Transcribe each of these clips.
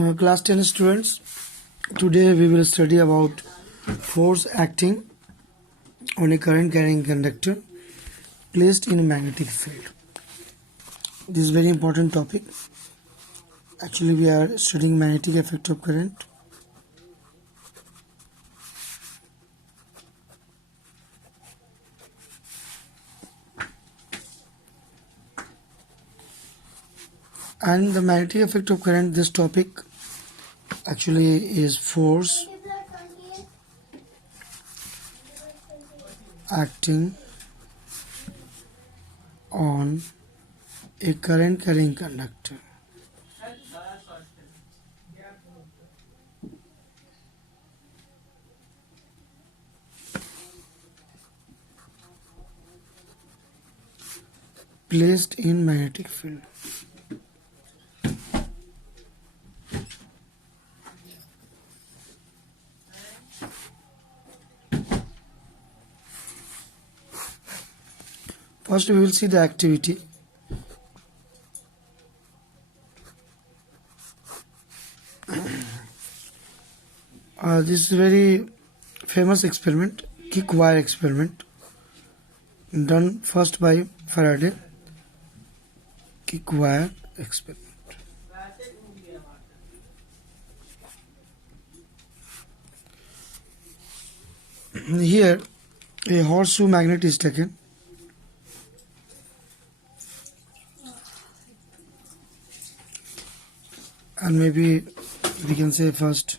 Class 10 students, today we will study about force acting on a current carrying conductor placed in a magnetic field. This is a very important topic. Actually, we are studying magnetic effect of current. And the magnetic effect of current, this topic actually is force acting on a current carrying conductor. Placed in magnetic field. First we will see the activity. This is a very famous experiment, kick wire experiment, done first by Faraday. Kick wire experiment. Here a horseshoe magnet is taken. And maybe we can say first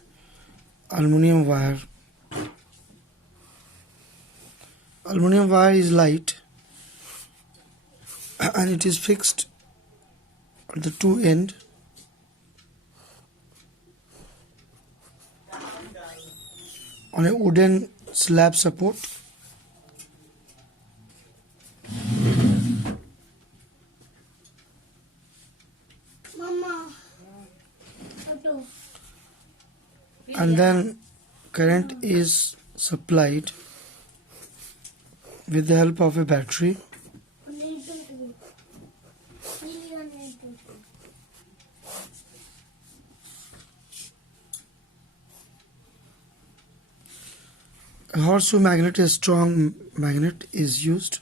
aluminum wire. Aluminum wire is light and it is fixed at the two end on a wooden slab support. And then current is supplied with the help of a battery. A horseshoe magnet, a strong magnet, is used.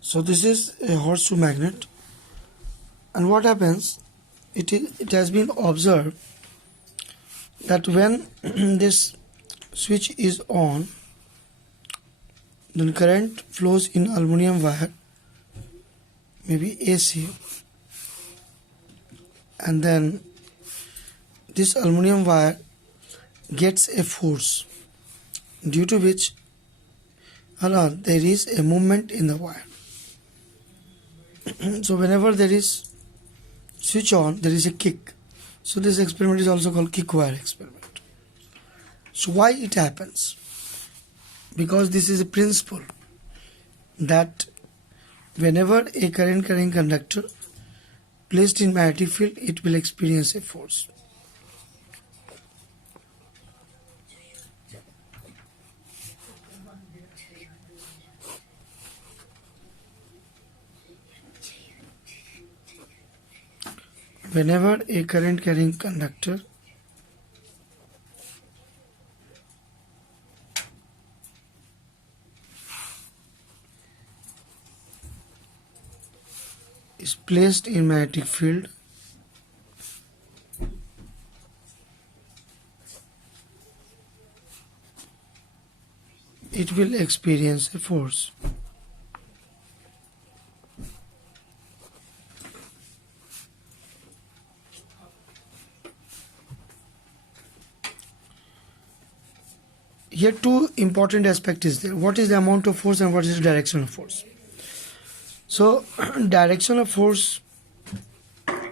So this is a horseshoe magnet, and what happens, it has been observed that when this switch is on, then current flows in aluminum wire, maybe AC, and then this aluminum wire gets a force due to which there is a movement in the wire. So whenever there is switch on, there is a kick. So this experiment is also called kick wire experiment. So why it happens? Because this is a principle that whenever a current carrying conductor placed in magnetic field, it will experience a force. Whenever a current carrying conductor is placed in magnetic field, it will experience a force. here two important aspects is there. What is the amount of force and what is the direction of force? So direction of force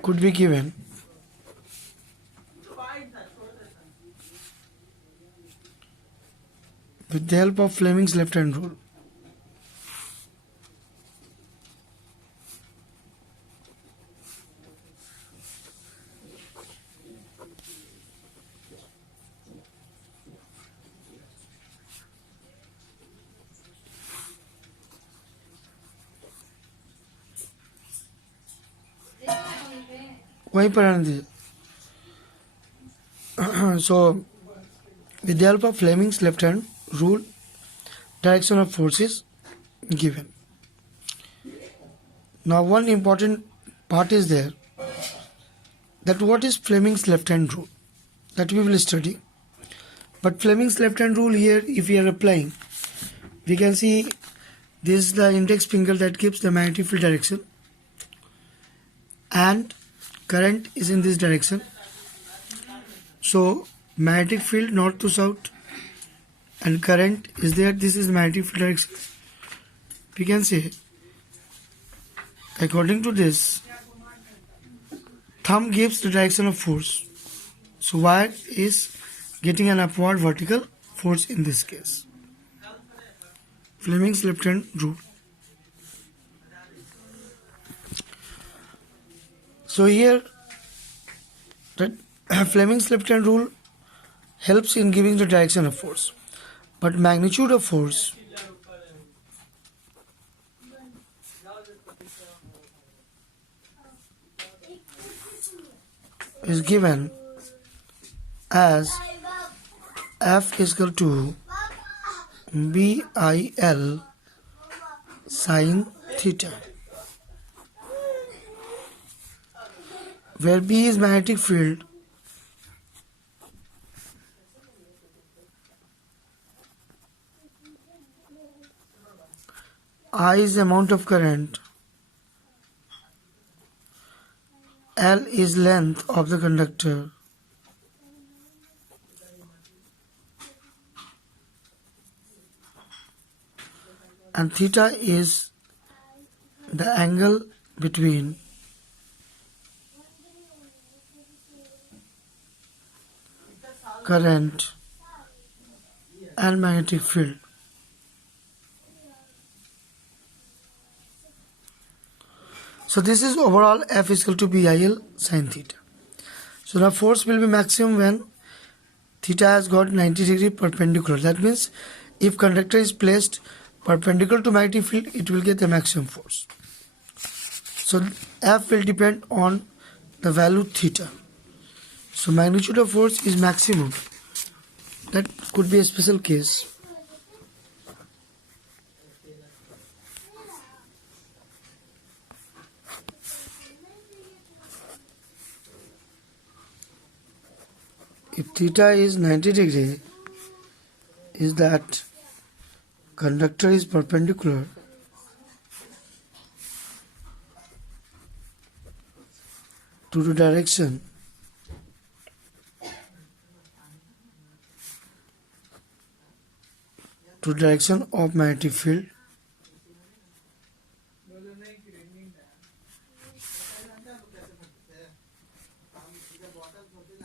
could be given with the help of Fleming's left hand rule. वहीं पर आने दीजिए. So with the help of Fleming's left hand rule, direction of force is given. Now one important part is there, that what is Fleming's left hand rule, that we will study. But Fleming's left hand rule here, if we are applying, we can see this is the index finger that gives the magnetic field direction, and current is in this direction. So magnetic field north to south and current is there. This is magnetic field direction. We can say, according to this, thumb gives the direction of force. So wire is getting an upward vertical force in this case. Fleming's left hand rule. So here, that Fleming's left hand rule helps in giving the direction of force, but magnitude of force is given as F is equal to BIL sin theta, where B is magnetic field, I is the amount of current, L is length of the conductor, and theta is the angle between current and magnetic field. So this is overall F is equal to BIL sin theta. So now force will be maximum when theta has got 90 degree perpendicular. That means if conductor is placed perpendicular to magnetic field, it will get the maximum force. So F will depend on the value theta. So magnitude of force is maximum. That could be a special case. If theta is 90 degree, is that conductor is perpendicular to the direction of magnetic field,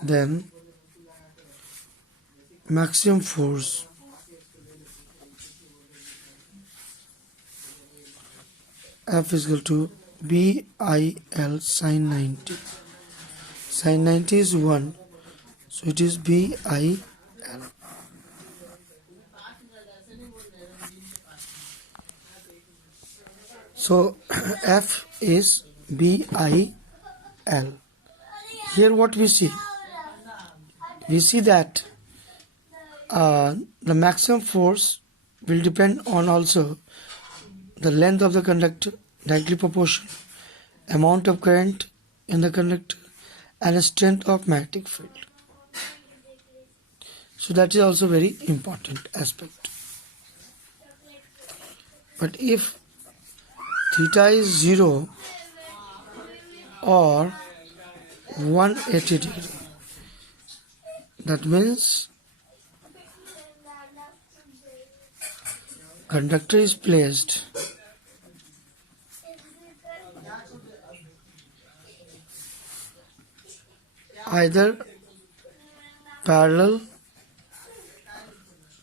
then maximum force F is equal to BIL sin 90. Sin 90 is 1, so it is BIL. So F is BIL. Here what we see? We see that the maximum force will depend on also the length of the conductor, directly proportional, amount of current in the conductor, and the strength of magnetic field. So that is also very important aspect. But if theta is 0 or 180 degree, that means conductor is placed either parallel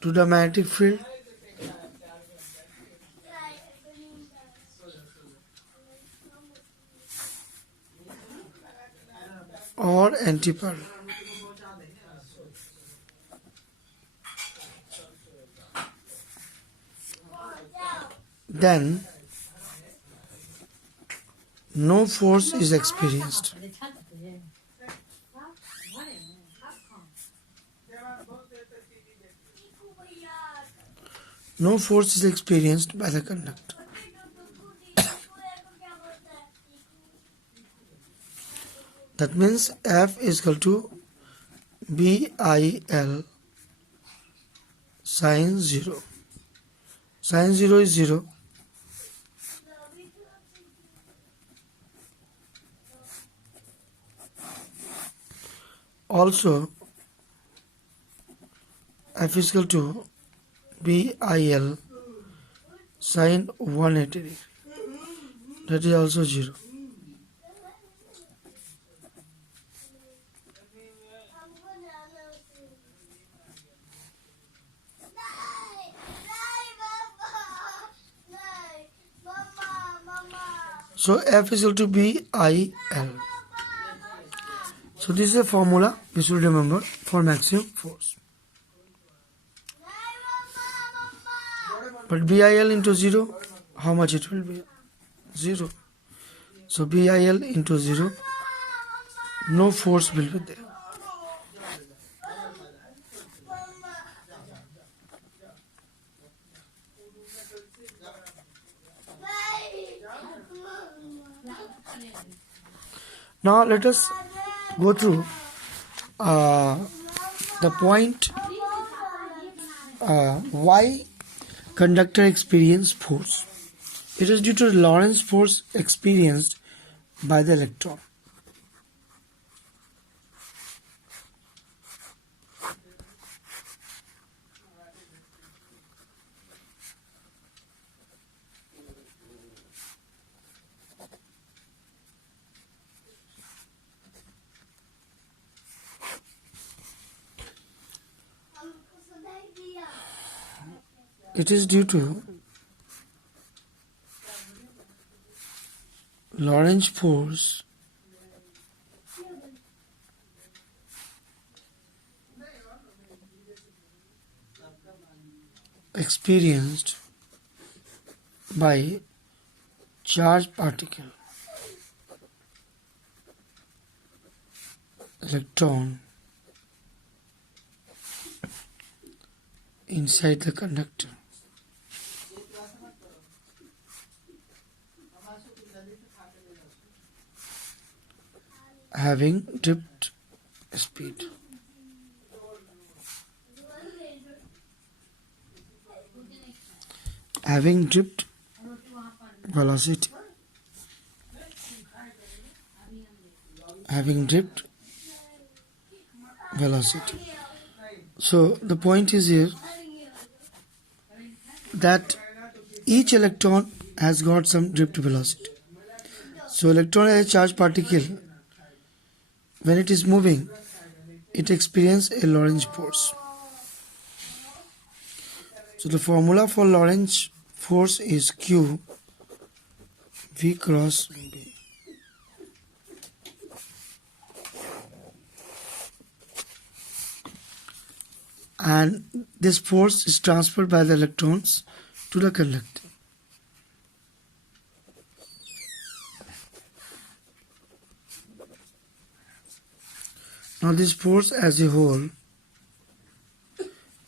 to the magnetic field or antiparallel. Then no force is experienced. No force is experienced by the conductor. That means F is equal to BIL sine 0. Sine 0 is 0. Also, F is equal to BIL sine 180 degree. That is also 0. So F is equal to BIL. So this is a formula you should remember for maximum force. But BIL into 0, how much it will be? 0. So BIL into 0, no force will be there. Now let us go through the point why conductor experience force. It is due to the Lorentz force experienced by the electron. It is due to Lorentz force experienced by charged particle, electron inside the conductor. Having drift speed. Having drift velocity. Having drift velocity. So the point is here that each electron has got some drift velocity. So electron as a charged particle, when it is moving, it experiences a Lorentz force. So the formula for Lorentz force is Q V cross B. And this force is transferred by the electrons to the conductor. Now this force as a whole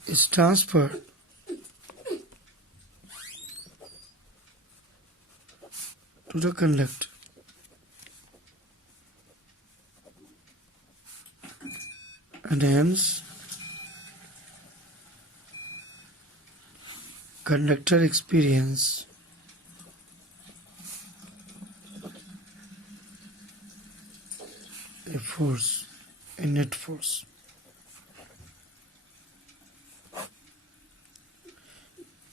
is transferred to the conductor. And hence conductor experience a force, a net force.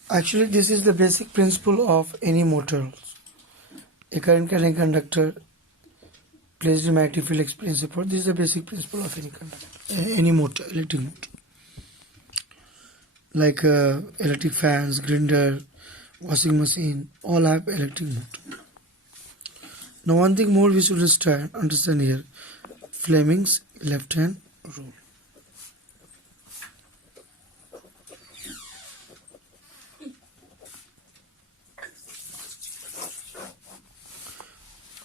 Actually, this is the basic principle of any motor. A current carrying conductor placed in magnetic field experience support. This is the basic principle of any conductor, any motor, electric motor. Like electric fans, grinder, washing machine, all have electric motor. Now one thing more we should understand here, Fleming's left hand rule.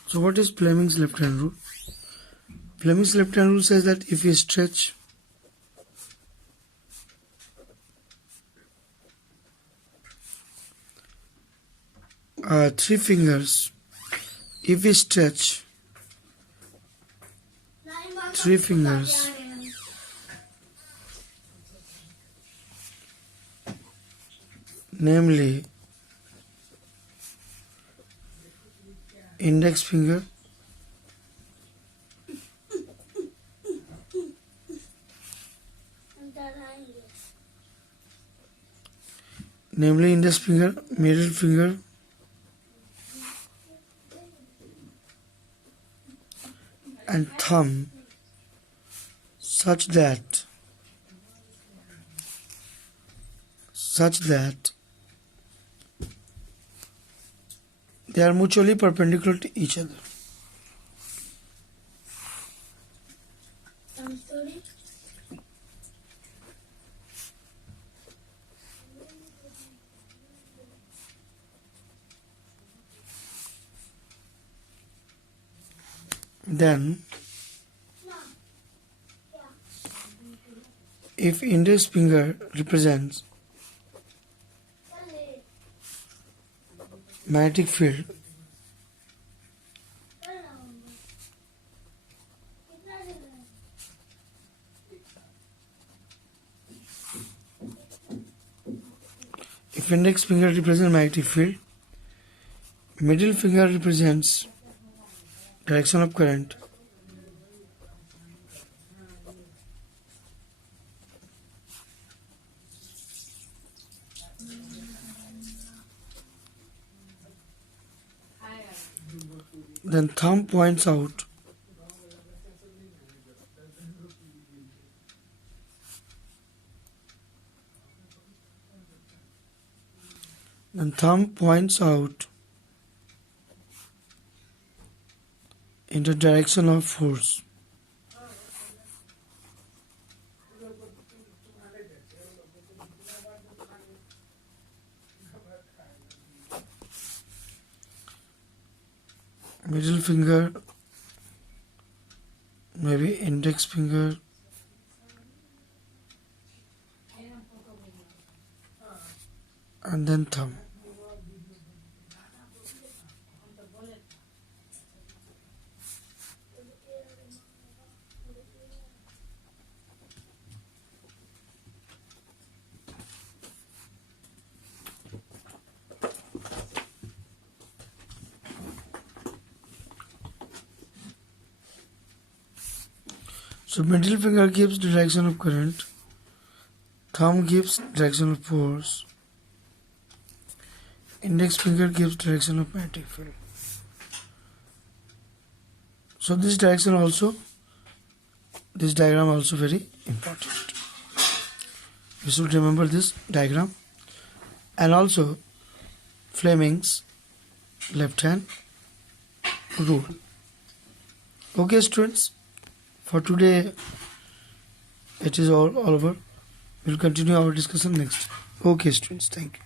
So what is Fleming's left hand rule? Fleming's left hand rule says that if you stretch three fingers, if we stretch three fingers namely index finger, middle finger, and thumb, such that they are mutually perpendicular to each other. Then, if index finger represents magnetic field, middle finger represents direction of current, then thumb points out in the direction of force. Middle finger, maybe index finger, and then thumb. So middle finger gives direction of current, thumb gives direction of force, index finger gives direction of magnetic field. So this diagram also very important. You should remember this diagram, and also Fleming's left hand rule. Okay students, for today it is all over. We'll continue our discussion next. Okay students, thank you.